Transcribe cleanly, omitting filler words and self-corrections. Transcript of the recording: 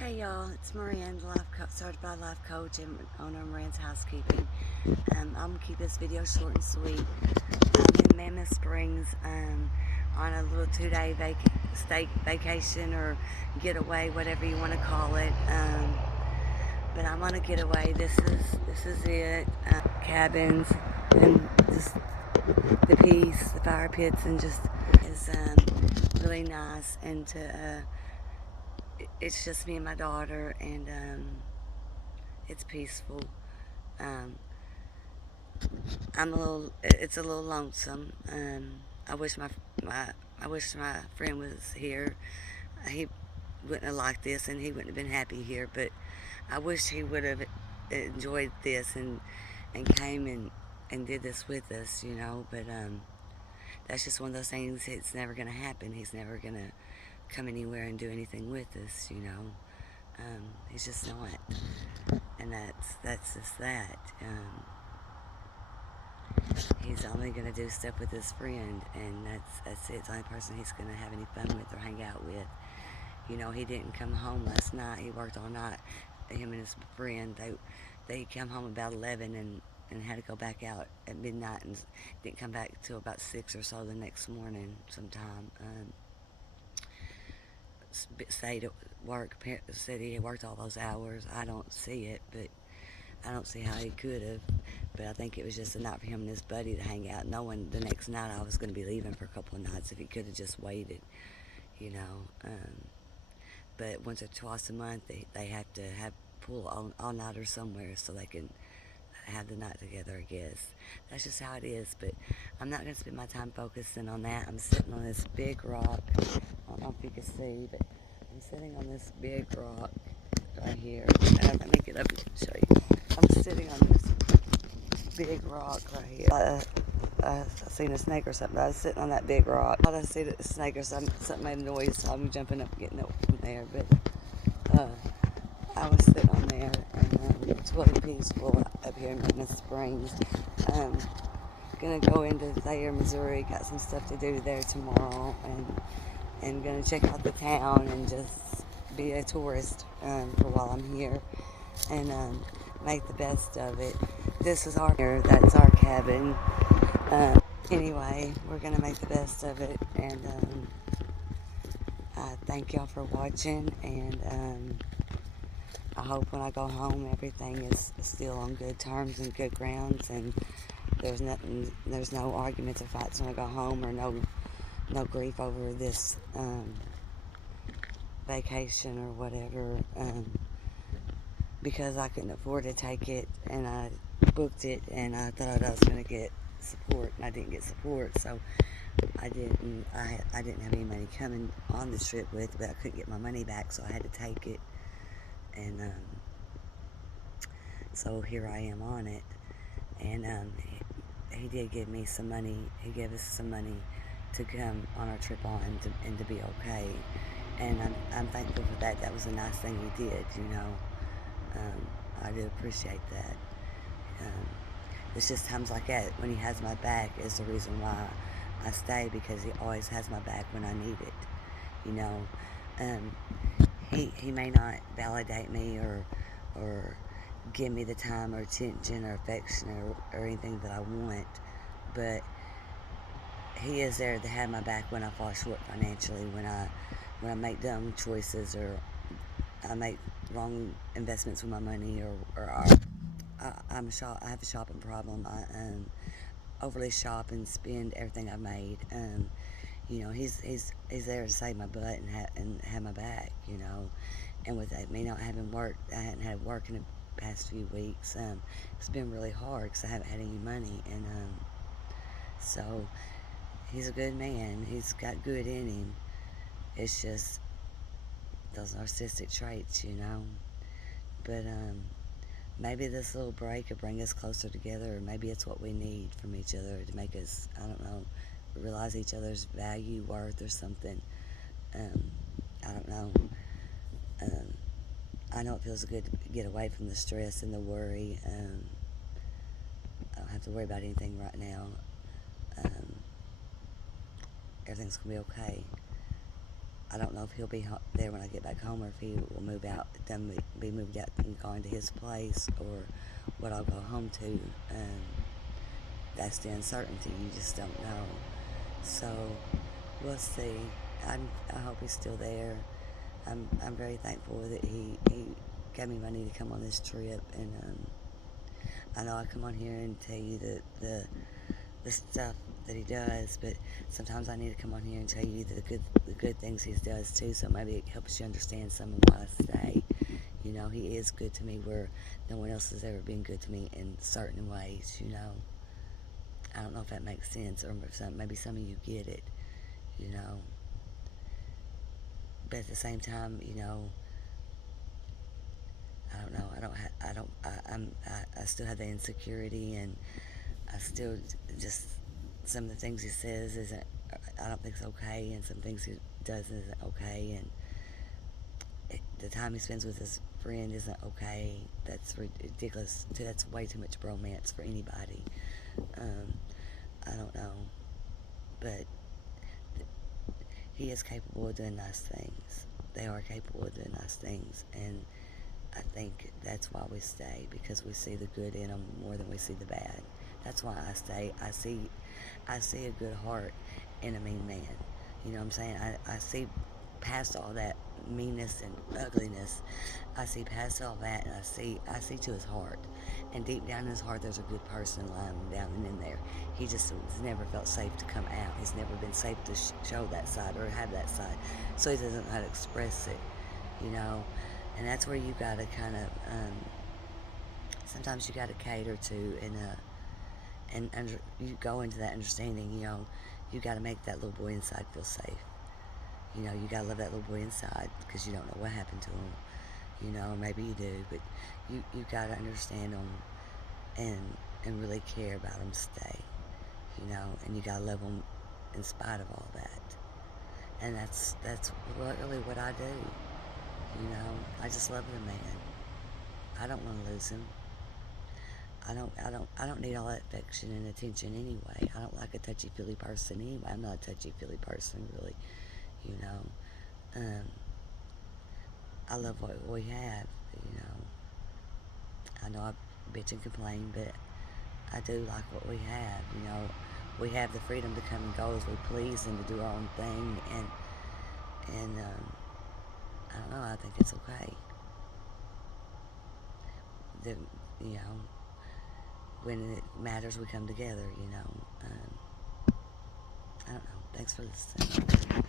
Hey y'all, it's Marianne, certified life coach and owner of Marianne's Housekeeping. I'm gonna keep this video short and sweet. I'm in Mammoth Springs on a little 2-day state vacation or getaway, whatever you want to call it. But I'm on a getaway. This is it. Cabins and just the peace, the fire pits, and just is really nice. And it's just me and my daughter, and it's peaceful. Um, it's a little lonesome. I wish I wish my friend was here. He wouldn't have liked this, and he wouldn't have been happy here. But I wish he would have enjoyed this and came and did this with us, you know. But that's just one of those things. It's never gonna happen. He's never gonna come anywhere and do anything with us, you know. He's just not, and that's just that. He's only gonna do stuff with his friend, and that's it. It's the only person he's gonna have any fun with or hang out with. You know, he didn't come home last night. He worked all night. Him and his friend, they come home about 11 and had to go back out at midnight and didn't come back till about 6 or so the next morning sometime. Stayed at work. Said he worked all those hours. I don't see it, but I don't see how he could have. But I think it was just a night for him and his buddy to hang out, knowing the next night I was going to be leaving for a couple of nights if he could have just waited, you know. But once or twice a month they have to have pull all nighter somewhere so they can have the night together, I guess. That's just how it is. But I'm not going to spend my time focusing on that. I'm sitting on this big rock. I don't know if you can see, but I'm sitting on this big rock right here. Let me get up and show you. I'm sitting on this big rock right here. I seen a snake or something. I was sitting on that big rock. I thought I seen a snake or something. Something made a noise, so I'm jumping up, getting up from there. But I was sitting on there, and it's really peaceful up here in Mammoth Springs. Gonna go into Thayer, Missouri. Got some stuff to do there tomorrow, and gonna check out the town and just be a tourist for while I'm here, and make the best of it. This is that's our cabin. Anyway, we're gonna make the best of it, and I thank y'all for watching, and I hope when I go home everything is still on good terms and good grounds, and there's no arguments or fights when I go home, or no grief over this vacation or whatever, because I couldn't afford to take it, and I booked it, and I thought I was going to get support, and I didn't get support, so I didn't have any money coming on the trip with, but I couldn't get my money back, so I had to take it, and so here I am on it, and he did give me some money. He gave us some money to come on our trip on and to be okay, and I'm thankful for that. That was a nice thing he did, you know. I do appreciate that. It's just times like that when he has my back is the reason why I stay, because he always has my back when I need it, you know. He may not validate me or give me the time or attention or affection or anything that I want, but he is there to have my back when I fall short financially, when I make dumb choices, or I make wrong investments with my money, or I have a shopping problem. I overly shop and spend everything I've made. You know, he's there to save my butt and have my back, you know. And with me not having work, I hadn't had work in the past few weeks. It's been really hard because I haven't had any money, and so he's a good man. He's got good in him. It's just those narcissistic traits, you know. But maybe this little break will bring us closer together, or maybe it's what we need from each other to make us, I don't know, realize each other's value, worth, or something. I don't know. I know it feels good to get away from the stress and the worry. I don't have to worry about anything right now. Everything's going to be okay. I don't know if he'll be there when I get back home, or if he will move out, then be moved out and gone to his place, or what I'll go home to. That's the uncertainty. You just don't know. So we'll see. I hope he's still there. I'm very thankful that he gave me money to come on this trip, and I know I come on here and tell you the stuff that he does, but sometimes I need to come on here and tell you the good things he does too. So maybe it helps you understand some of why I stay. You know, he is good to me where no one else has ever been good to me in certain ways. You know, I don't know if that makes sense, or maybe some of you get it. You know, but at the same time, you know, I don't know. I still have the insecurity, and I still just, some of the things he says isn't, I don't think it's okay, and some things he does isn't okay, and the time he spends with his friend isn't okay. That's ridiculous. That's way too much bromance for anybody. I don't know, but he is capable of doing nice things. They are capable of doing nice things, and I think that's why we stay, because we see the good in them more than we see the bad. That's why I stay. I see a good heart in a mean man. You know what I'm saying? I see past all that meanness and ugliness. I see past all that, and I see to his heart. And deep down in his heart, there's a good person lying down and in there. He just has never felt safe to come out. He's never been safe to show that side or have that side, so he doesn't know how to express it. You know, and that's where you gotta kind of. Sometimes you gotta cater to, and you go into that understanding. You know, you gotta make that little boy inside feel safe. You know, you gotta love that little boy inside, because you don't know what happened to him. You know, maybe you do, but you gotta understand them, and really care about them. Stay. You know, and you gotta love them in spite of all that. And that's really what I do. You know, I just love the man. I don't want to lose him. I don't need all that affection and attention anyway. I don't like a touchy-feely person anyway. I'm not a touchy-feely person, really. You know, I love what we have. You know, I know I bitch and complain, but I do like what we have. You know, we have the freedom to come and go as we please, and to do our own thing, and I don't know. I think it's okay. The, you know, when it matters, we come together. You know, I don't know. Thanks for listening.